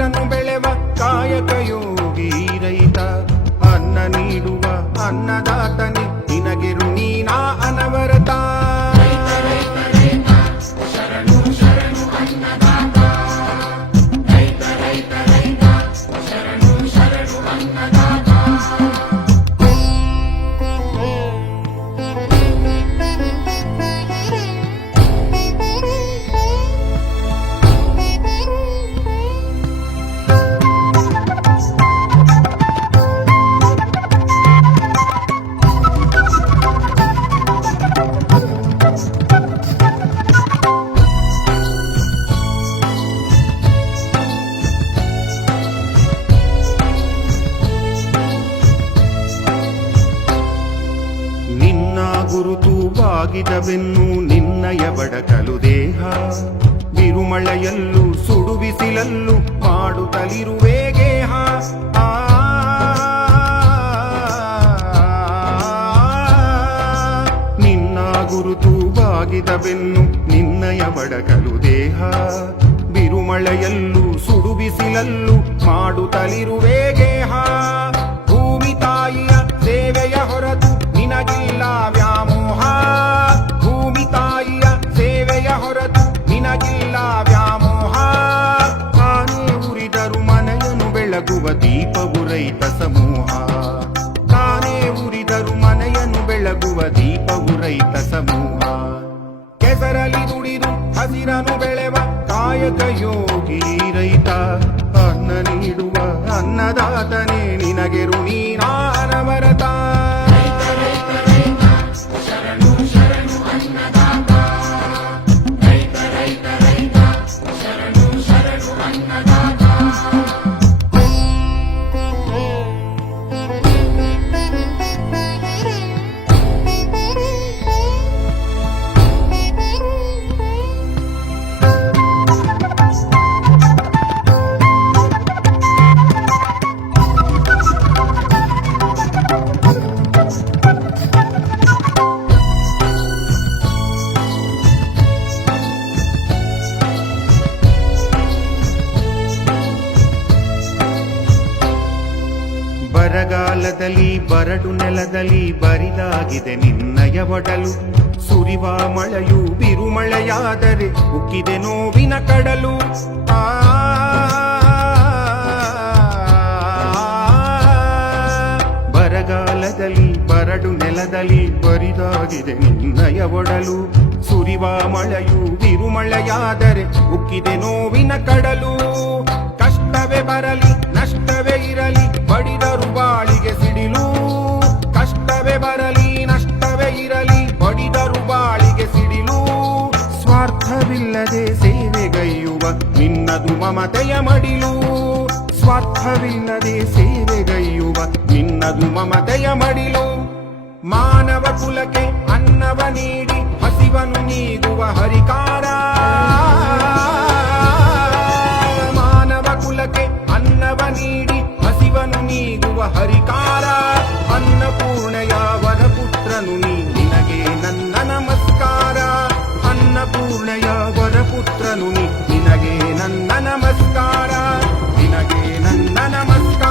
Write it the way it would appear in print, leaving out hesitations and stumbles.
ಹಸಿರನ್ನು ಬೆಳೆವ ಕಾಯಕ ಯೋಗಿ ರೈತ. ಅನ್ನ ನೀಡುವ ಅನ್ನದಾತನೆ ನಿನಗೆ ಋಣೀನಾ ಅನವರತ. ಗುರುತು ಬಾಗಿದ ಬೆನ್ನು ನಿನ್ನಯ ಬಡಕಲು ದೇಹ. ಬಿರುಮಳೆಯಲ್ಲೂ ಸುಡು ಬಿಸಿಲಲ್ಲೂ ಮಾಡುತ್ತಲಿರುವೆ ಗೇಹ. ನಿನ್ನ ಗುರುತು ಬಾಗಿದ ಬೆನ್ನು ನಿನ್ನಯ ಬಡಕಲು ದೇಹ. ಬಿರುಮಳೆಯಲ್ಲೂ ಸುಡು ಬಿಸಿಲಲ್ಲೂ ಮಾಡುತ್ತಲಿರುವೆ ಗೇಹ. ಭೂಮಿ ತಾಯಿಯ ಸೇವೆಯ ಹೊರತು ನಿನಗಿಲ್ಲ ವ್ಯಾಮೋಹ. ಭೂಮಿ ತಾಯಿಯ ಸೇವೆಯ ಹೊರತು ನಿನಗಿಲ್ಲ ವ್ಯಾಮೋಹ. ತಾನೇ ಉರಿದರು ಮನೆಯನ್ನು ಬೆಳಗುವ ದೀಪವು ರೈತ ಸಮೂಹ. ತಾನೇ ಉರಿದರು ಮನೆಯನ್ನು ಬೆಳಗುವ ದೀಪವು ರೈತ ಸಮೂಹ. ಕೆಸರಲಿ ದುಡಿದು ಹಸಿರನ್ನು ಬೆಳೆವ ಕಾಯಕ ಯೋಗಿ ರೈತ. ಅನ್ನ ನೀಡುವ ಅನ್ನದಾತನೇ ನಿನಗೆ ಋಣೀನಾ ಅನವರತ. ಬರಗಾಲದಲ್ಲಿ ಬರಡು ನೆಲದಲ್ಲಿ ಬರಿದಾಗಿದೆ ನಿನ್ನಯ ಒಡಲು. ಸುರಿವ ಮಳೆಯು ಬಿರುಮಳೆಯಾದರೆ ಉಕ್ಕಿದೆ ನೋವಿನ ಕಡಲು. ಬರಗಾಲದಲ್ಲಿ ಬರಡು ನೆಲದಲ್ಲಿ ಬರಿದಾಗಿದೆ ನಿನ್ನಯ ಒಡಲು. ಸುರಿವ ಮಳೆಯು ಬಿರುಮಳೆಯಾದರೆ ಉಕ್ಕಿದೆ ನೋವಿನ ಕಡಲು. ಕಷ್ಟವೇ ಬರಲಿ ನಷ್ಟವೇ ಇರಲಿ ಬಡಿದರು ಬಾಳಿಗೆ ಸಿಡಿಲು. ಕಷ್ಟವೇ ಬರಲಿ ನಷ್ಟವೇ ಇರಲಿ ಬಡಿದರು ಬಾಳಿಗೆ ಸಿಡಿಲು. ಸ್ವಾರ್ಥವಿಲ್ಲದೆ ಸೇವೆಗೈಯುವ ನಿನ್ನದು ಮಮತೆಯ ಮಡಿಲು. ಸ್ವಾರ್ಥವಿಲ್ಲದೆ ಸೇವೆಗೈಯುವ ನಿನ್ನದು ಮಮತೆಯ ಮಡಿಲು. ಮಾನವ ಕುಲಕ್ಕೆ ಅನ್ನವ ನೀಡಿ ಹಸಿವನ್ನು ನೀಗುವ ಹರಿಕಾರ. ಮಾನವ ಕುಲಕ್ಕೆ ಅನ್ನವ ನೀಡಿ ಹಸಿವನ್ನು ನೀಗುವ ಹರಿಕಾರ. ಅನ್ನಪೂರ್ಣೆಯ ವರಪುತ್ರನು ನೀ ನಿನಗೆ ನನ್ನ ನಮಸ್ಕಾರ. ಅನ್ನಪೂರ್ಣೆಯ ವರಪುತ್ರನು ನೀ ನಿನಗೆ ನನ್ನ ನಮಸ್ಕಾರ. ನಿನಗೆ ನನ್ನ ನಮಸ್ಕಾರ.